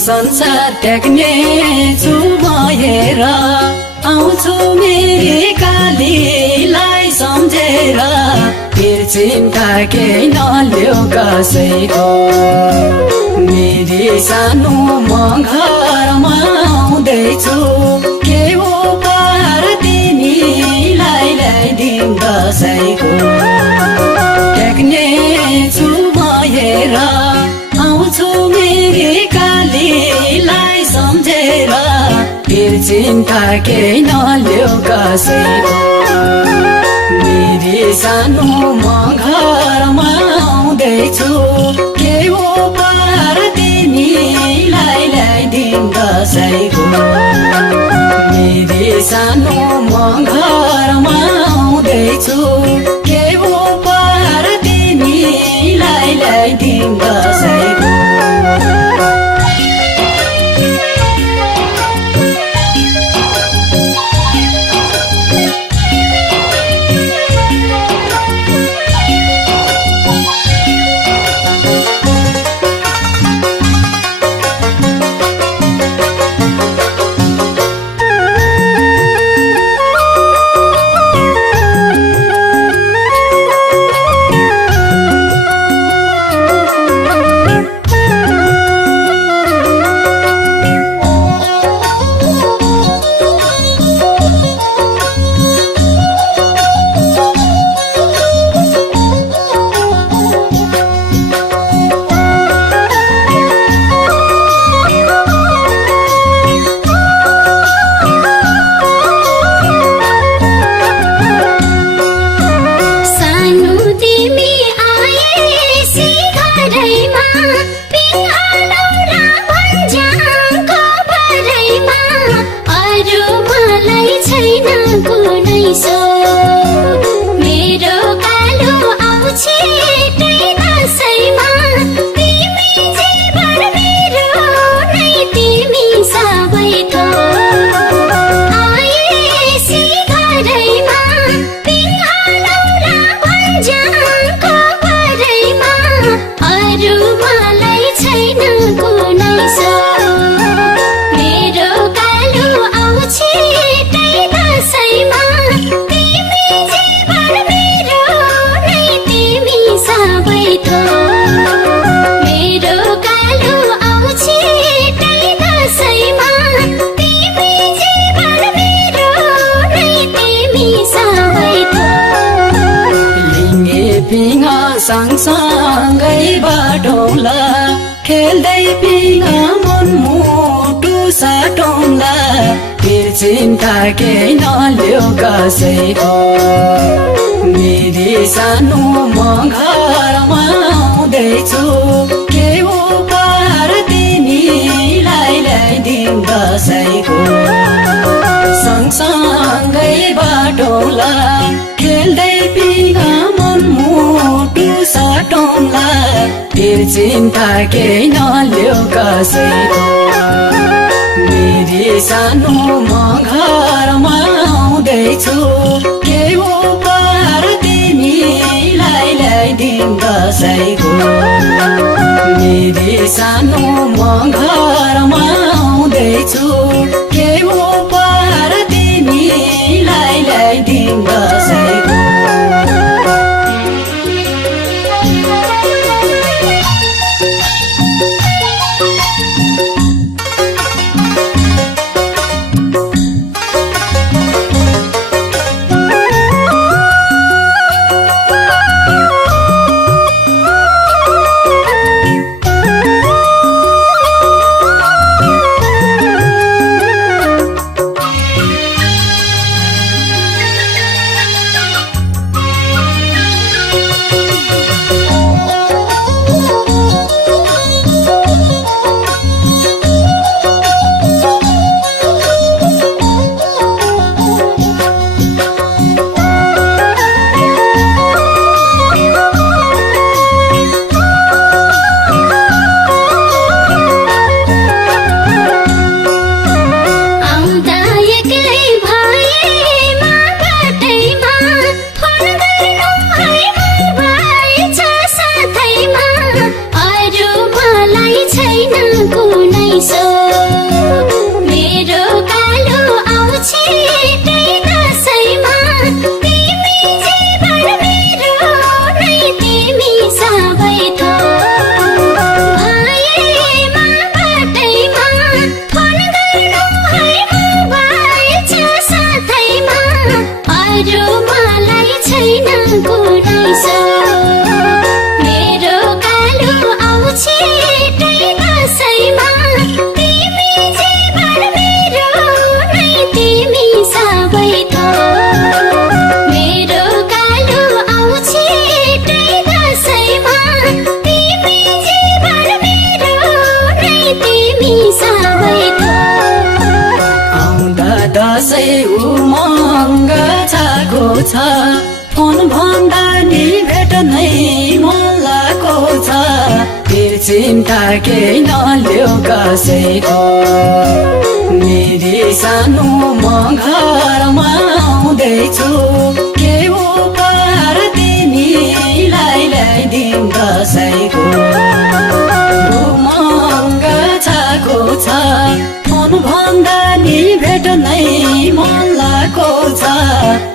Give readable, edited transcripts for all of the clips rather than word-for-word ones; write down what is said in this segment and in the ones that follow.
संसार त्याग्ने छु भएर आउँछु मेरी कालीलाई सम्झेर फिर चिन्ता केही नल्यो कसैको मेरी सानो म घरमा आउँदैछु के उपहार तिमीलाई ल्याइदिउँ दसैँको त्याग्ने छु भएर आउँछु मेरी कालीलाई सम्झेर फिर चिन्ता केही नल्यो कसैको मेरी सानो म घरमा आउँदैछु के उपहार तिमीलाई ल्याइदिउँ दसैँको मेरी सानो म घरमा आउँदैछु के उपहार तिमीलाई ल्याइदिउँ दसैँको सँगसँगै बाटौँला खेल्दै पिना मनमुटु साटौँला फिर चिन्ता केही नल्यो कसैको मेरी सानो म घरमा आउँदैछु के उपहार तिमीलाई ल्याइदिउँ दसैँको सँगसँगै बाटौँला खेल्दै पिना मनमुटु साटौँला फिर चिन्ता केही नल्यो कसैको मेरी सानो म घरमा आउँदैछु के उपहार तिमीलाई ल्याइदिउँ दसैँको मेरी सानो म घरमा आउँदैछु के उपहार तिमीलाई ल्याइदिउँ दसैँको दैछौ मेरो कालो आउँछ दसैँमा तिमी जीवन मेरो नै तिमी सबै थोक मेरो कालो आउँछ दसैँमा तिमी जीवन मेरो नै तिमी सबै थोक आउँदा दसैँ उमङ्ग छाको छ फोन भन्दा नि भेट नै मन लागेको छ फेरि चिन्ता केही नलियो कसैको मेरी सानो म घरमा आउँदैछु के उपहार तिमीलाई ल्याइदिउँ दसैँको उमङ्ग छाको छ फोन भन्दा नि भेट नै मन लागेको छ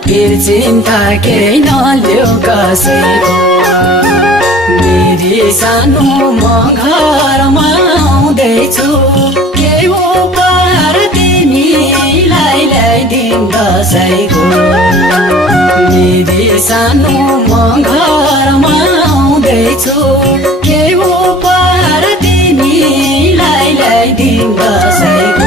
फेरि चिन्ता केही नलियो कसैको मेरी सानो म घरमा आउँदैछु के उपहार तिमीलाई ल्याइदिउँ दसैँको मेरी सानो म घरमा आउँदैछु के उपहार तिमीलाई ल्याइदिउँ दसैँको